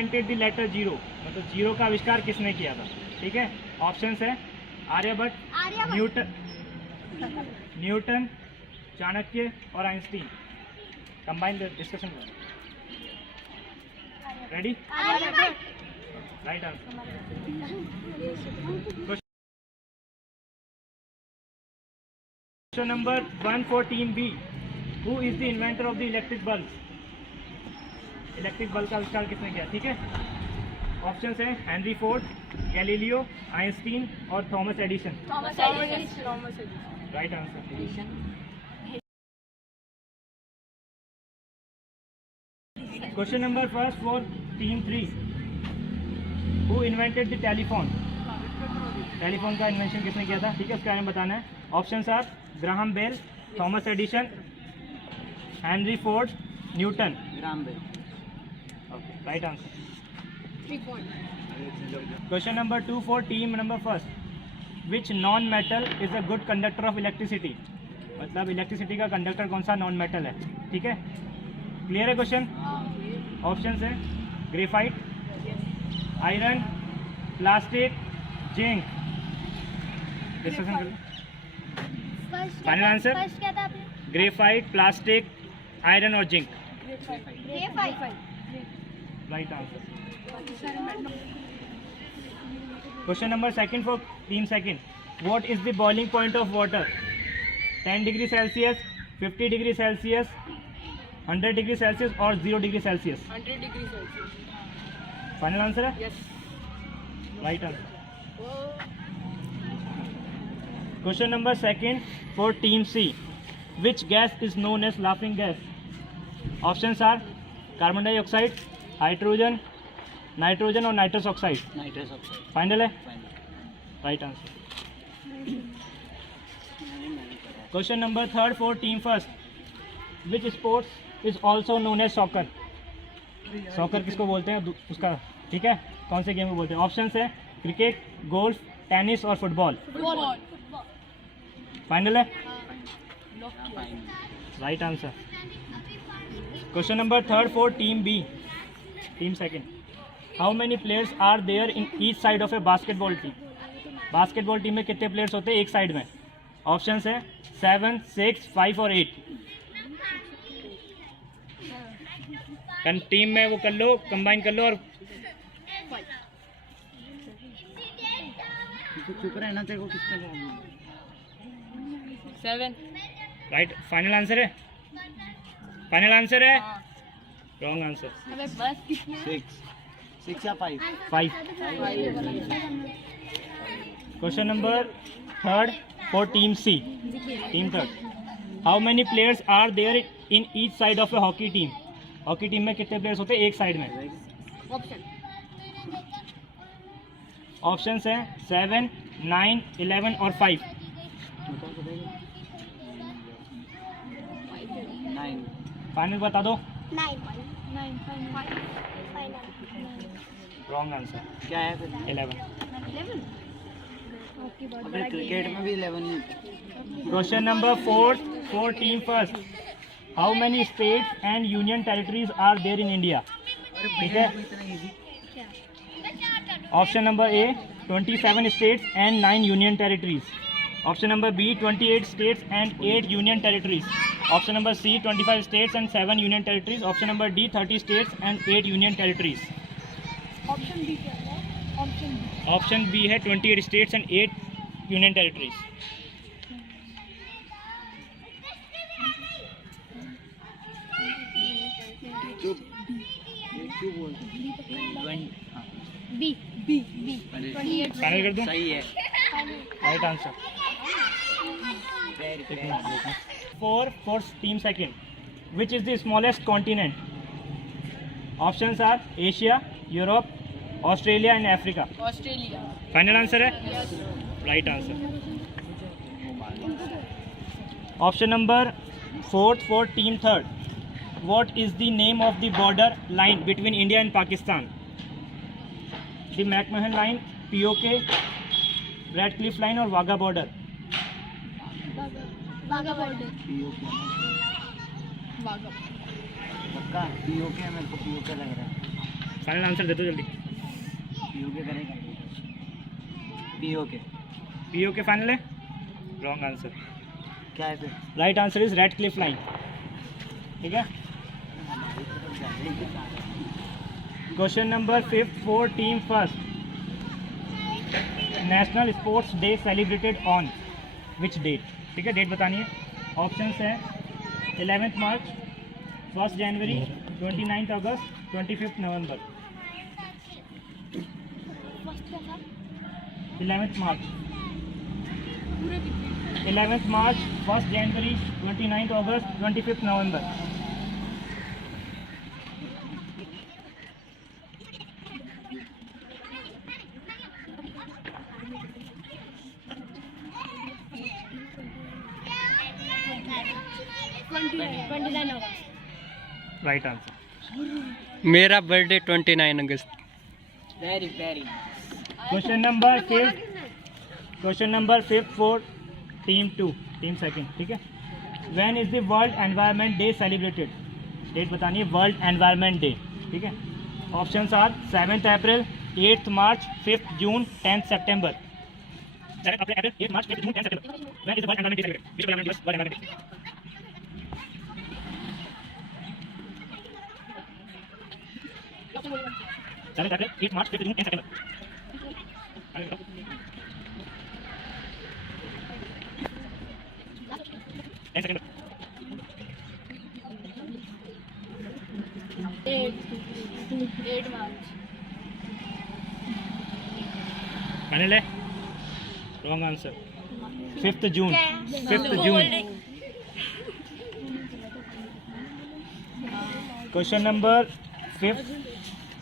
Invented the letter zero, मतलब zero का आविष्कार किसने किया था? ठीक है, ऑप्शंस है आर्यभट्ट, न्यूटन, चाणक्य और Einstein. Combine discussion. Ready? Right answer. Question number 114B, who is the inventor of the electric bulb? Electric bulb का आविष्कार किसने किया? ठीक है, ऑप्शंस हैं हेनरी फोर्ड, गैलीलियो, आइंस्टीन और Thomas Edison. Right answer. Question number first for team 3, who invented the telephone? Telephone का invention किसने किया था? ठीक है, उसका नाम बताना है। Options are Graham Bell, Thomas Edison, Henry Ford, Newton. Graham Bell. Right answer. Question number 2 for team number first, which non metal is a good conductor of electricity? मतलब इलेक्ट्रिसिटी का कंडक्टर कौन सा नॉन मेटल है? ठीक है, clear है question? Options है graphite, iron, plastic, zinc. Discussion कर लो। Final answer? Graphite, plastic, iron और zinc. Right answer. Question number second for team second, what is the boiling point of water? 10 degree Celsius, 50 degree Celsius, 100 degree Celsius और 0 degree Celsius. 100 degree Celsius. Final answer है? Yes. Right answer. Question number second for team C, which gas is known as laughing gas? Options are carbon dioxide, hydrogen, nitrogen और nitrous oxide. Nitrous oxide. Final है? Right answer. Question number third for team first, which sports is also known as soccer? Soccer किसको बोलते हैं उसका? ठीक है, कौन से गेम को बोलते हैं? ऑप्शंस है क्रिकेट, गोल्फ, टेनिस और फुटबॉल। फाइनल है? Right answer. Question number third for team B, team second, how many players are there in each side of a basketball team? Basketball team में कितने players होते हैं एक side में? Options है 7, 6, 5 और 8। टीम में वो कर लो, कंबाइन कर लो और चुप रहना तेरे को किसने? 7। राइट। फाइनल आंसर है? फाइनल आंसर है? Wrong answer. 6 या 5? 5। Question number third for team C, team third, how many players are there in each side of a hockey team? Hockey team में कितने प्लेयर्स होते हैं एक साइड में? Options हैं 7, 9, 11 और 5। 9। फाइनल बता दो। 9। Wrong answer. क्या है फिर? 11। अबे क्रिकेट में भी 11 ही। Question number fourth for team first, how many states and union territories are there in India? ठीक है, option number A 27 states and 9 union territories, option number B 28 states and 8 union territories, option number C 25 states and 7 union territories, option number D 30 states and 8 union territories. Option B है 28 states and 8 union territories. Final कर दूं? सही है। Right answer. For team second, which is the smallest continent? Options are Asia, Europe, Australia and Africa. Australia. Final answer है? Right answer. Option number fourth for team third, what is the name of the border line between India and Pakistan? The McMahon line, POK, Radcliffe line और Wagah border? Wagah border. पक्का PoK, मेरे को PoK लग रहा है। Final answer दे दो जल्दी। पीओके करेगा, पीओके पीओ के फाइनल है, रॉन्ग आंसर। क्या है फिर? Right answer is Radcliffe line. ठीक है, question number 5 for team first, national sports day celebrated on which date. ठीक है, डेट बतानी है। ऑप्शंस हैं 11 मार्च, 1 जनवरी, 29 अगस्त, 25 नवंबर। 11 मार्च, 11 मार्च, 1 जनवरी, 29 अगस्त, 25 नवंबर। Right answer. मेरा बर्थडे 29 अगस्त। Very very question number 5 for team 2, team second. ठीक है, when is the world environment day celebrated. Date बतानी है, वर्ल्ड एनवायरनमेंट डे। ठीक है, options are 7 April, 8 March, 5 June, 10 September. 7 April, 8 March, 5 June, 10 September. When is the world environment day celebrated, which world environment day. 7 April, 8 March, 5 June, 10 September. 10 second. 8 March. Final है, wrong answer. 5 June, 5 June. Question number 5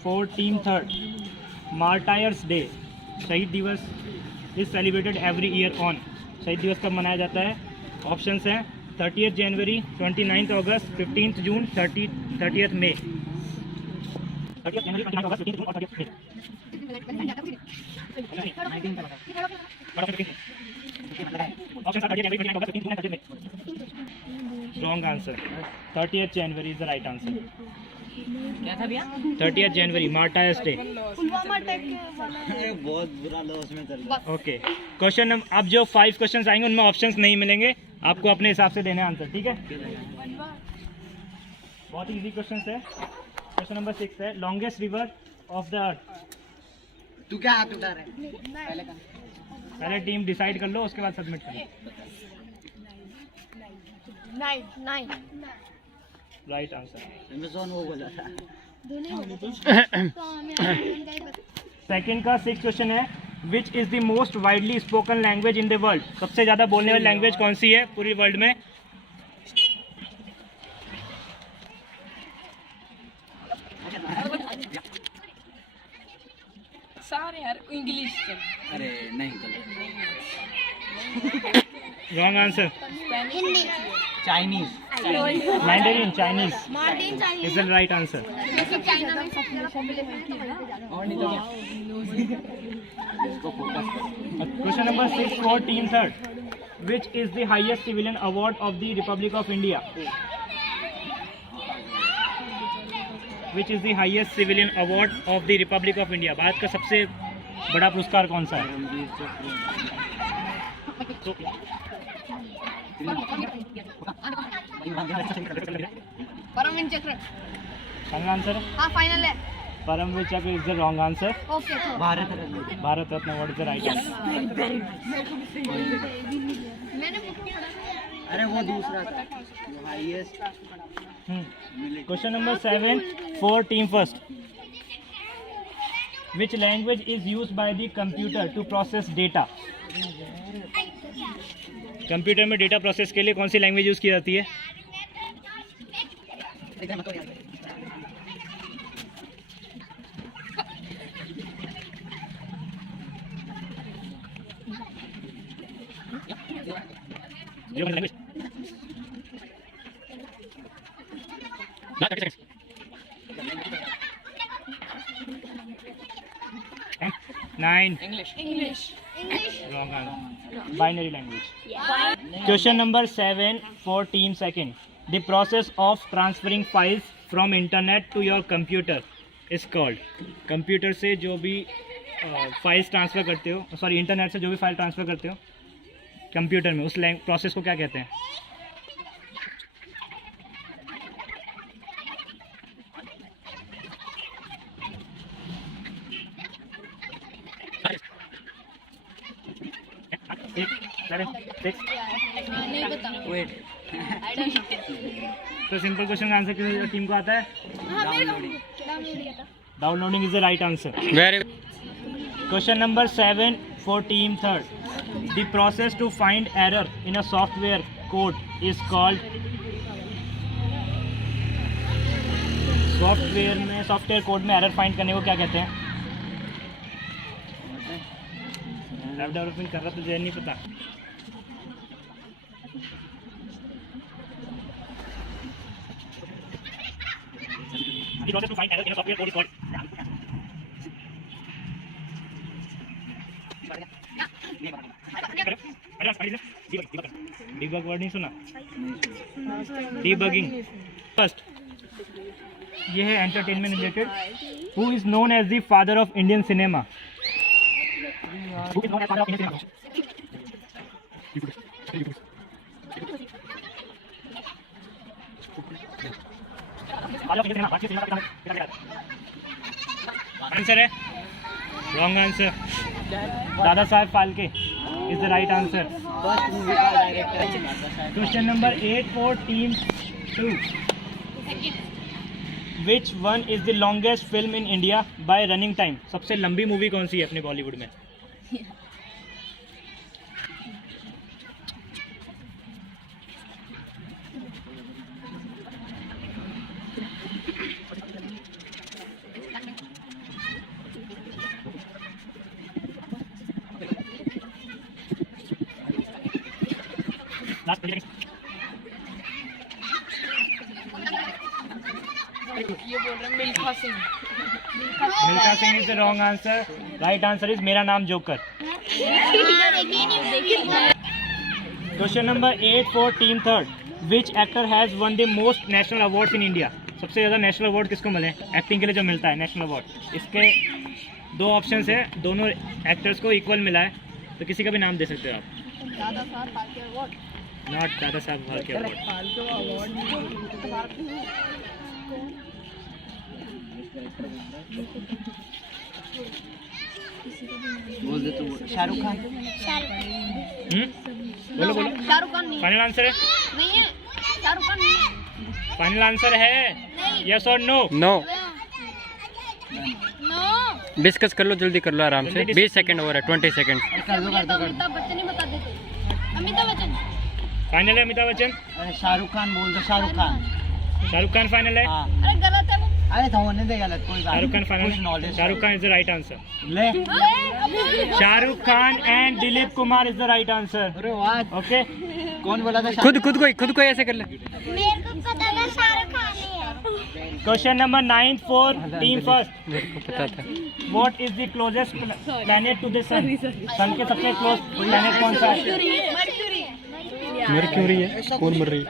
for team third, martyrs day, शहीद दिवस is celebrated every year on. शहीद दिवस कब मनाया जाता है? Options हैं 30 जनवरी, 29 अगस्त, 15 जून, 30 मई। 30 जनवरी, 29 अगस्त, 15 जून और 30 मई। ऑप्शन 30 जनवरी, 29 अगस्त, 15 जून, 30 मई। Wrong answer. 30 January is the right answer. क्या था भैया? 30 January, martyrs day. Pulwama attack वाला अरे बहुत बुरा लॉस में चल गया। ओके, क्वेश्चन अब जो 5 क्वेश्चंस आएंगे उनमें ऑप्शंस नहीं मिलेंगे, आपको अपने हिसाब से देने आंसर। ठीक है, बहुत इजी क्वेश्चन है। क्वेश्चन नंबर 6 है, longest river of the earth. तू क्या हाथ उठा रहा है? पहले का पहले टीम डिसाइड कर लो, उसके बाद सबमिट करो। 9 राइट आंसर। अमेज़न वो बोला था। सेकंड का 6 क्वेश्चन है, विच is the most widely spoken language in the world. सबसे ज्यादा बोलने वाली लैंग्वेज कौन सी है पूरी वर्ल्ड में? सारे यार इंग्लिश से। अरे नहीं गलत। Wrong answer. Hindi. Chinese. Mandarin, Chinese Martin is the right answer. China में पॉपुलेशन है। और नहीं तो क्या? इसको फोकस कर। Question number 6 for team third, which is the highest civilian award of the Republic of India. Which is the highest civilian award of the Republic of India. Bharat का सबसे बड़ा पुरस्कार कौन सा है? परमवीर चक्र। फाइनल आंसर है, हाँ फाइनल है। Paramvir Chakra is the wrong answer. Okay तो Bharat Ratna. Bharat Ratna award is the right answer. मैंने बुक पढ़ा। अरे वो दूसरा था, वो highest. Question number 7 for team first, which language is used by the computer to process data. Computer में डेटा प्रोसेस के लिए कौन सी लैंग्वेज यूज की जाती है? Language 9 English. wrong answer. Binary language. Question number 7 for team second. The process of transferring files from internet to your computer is called? Computer से जो भी फाइल्स ट्रांसफ़र करते हो, सॉरी इंटरनेट से जो भी फाइल ट्रांसफ़र करते हो कंप्यूटर में, उस प्रोसेस को क्या कहते हैं? नहीं बता वेट तो सिंपल क्वेश्चन का आंसर किसी टीम को आता है? Downloading is the right answer. Very Question number 7 for team third. The process to find error in a software code is called? Software code में एरर फाइंड करने को क्या कहते हैं? वेब डेवलपमेंट कर रहा तुझे नहीं पता? The process to find error in a software code is called? Debug word नहीं सुना? डीबगिंग। फर्स्ट ये है entertainment related. Who is known as the father of Indian cinema? Answer है wrong answer. Dadasaheb Phalke is the right answer. First movie का director question number 8 for team 2। Which one is the longest film in India by running time? सबसे लंबी movie कौन सी है अपने बॉलीवुड में? ये बोल रहे हैं Milkha Singh. Milkha Singh is the wrong answer. Right answer is मेरा नाम joker. Question number 8 for team third. Which actor has one the most national awards in India? सबसे ज़्यादा नेशनल अवार्ड किसको मिले एक्टिंग के लिए जो मिलता है नेशनल अवार्ड? इसके दो ऑप्शंस है, दोनों एक्टर्स को इक्वल मिला है, तो किसी का भी नाम दे सकते हो आप। Dada Saheb Phalke award. Not Dada Saheb Phalke award. बोल दे तू। शाहरुख खान। बोलो बोलो। शाहरुख खान नहीं फाइनल आंसर है? नहीं है, शाहरुख खान नहीं है। फाइनल आंसर है? यस और नो? नो। नो डिस्कस कर लो, जल्दी कर लो आराम से। 20 सेकंड हो रहा है, 20 सेकंड। कर दो कर दो कर दो। अमिताभ बच्चन ही बता देते। अमिताभ बच्चन। फाइनल है अमिताभ बच्चन? अरे शाहरुख खान बोल दो। शाहरुख खान। शाहरुख खान फाइनल है? हाँ। अरे गलत है वो। अरे तो होने दे गलत कोई बात शाहरुख खान कुछ final. Knowledge. Shahrukh Khan is the right answer. ले। Shahrukh Khan and Dilip Kumar is the right answer. अरे वाह। ओके। कौन बोला था? खुद को ऐसे कर ले। मेरे को पता था शाहरुख खान ही है। Question number 9 for team first. मेरे को पता था। What is the closest planet to the sun? Sun के सबसे क्लोज प्लैनेट कौन सा है? मरक्यूरी है। कौन मर रही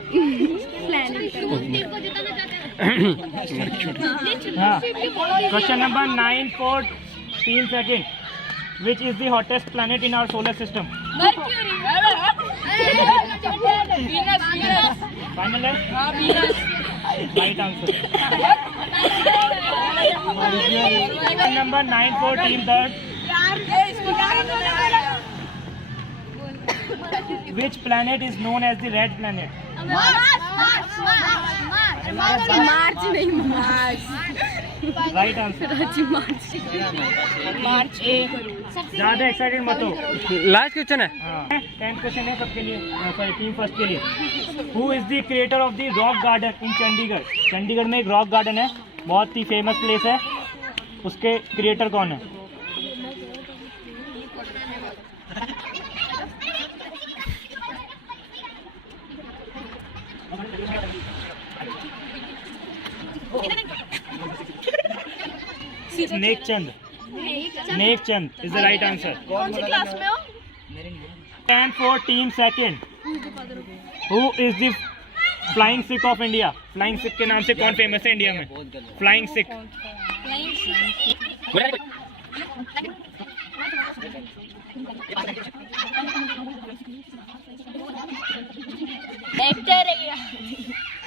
हाँ। Question number 9 for team second. Which is the hottest planet in our solar system? Final है? Right answer. Question number 9 for team third. Which planet is known as the red planet? Mars नहीं Mars. Right answer. मार्च ज़्यादा excited मत हो। Last question है। हाँ 10th question है सबके लिए, सॉरी टीम फर्स्ट के लिए। Who is the creator of the rock garden in Chandigarh? Chandigarh में एक रॉक गार्डन है, बहुत ही फेमस प्लेस है, उसके क्रिएटर कौन है? Snake Chand. Snake Chand is the right answer. कौन सी क्लास में हो? 10 for team second. Who is the flying Sikh of India? Flying Sikh के नाम से कौन फेमस है इंडिया में? फ्लाइंग सिख।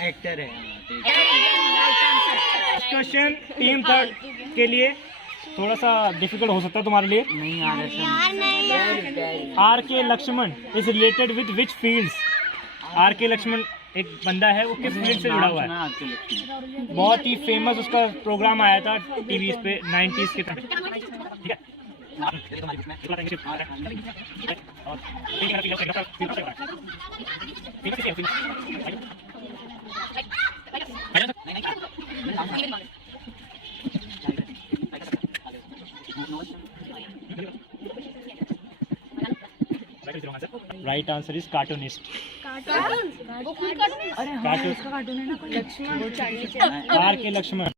एक्टर है क्वेश्चन टीम थर्ड के लिए थोड़ा सा डिफिकल्ट हो सकता है तुम्हारे लिए। नहीं आ रहा यार नहीं यार R K Laxman is related with which fields? R K Laxman एक बंदा है, वो किस फील्ड से जुड़ा हुआ है? बहुत ही फेमस उसका प्रोग्राम आया था टीवी पे 90s के टाइम, ठीक है? Right answer is cartoonist. Cartoon वो कोई cartoon cartoon Lakshman are K Lakshman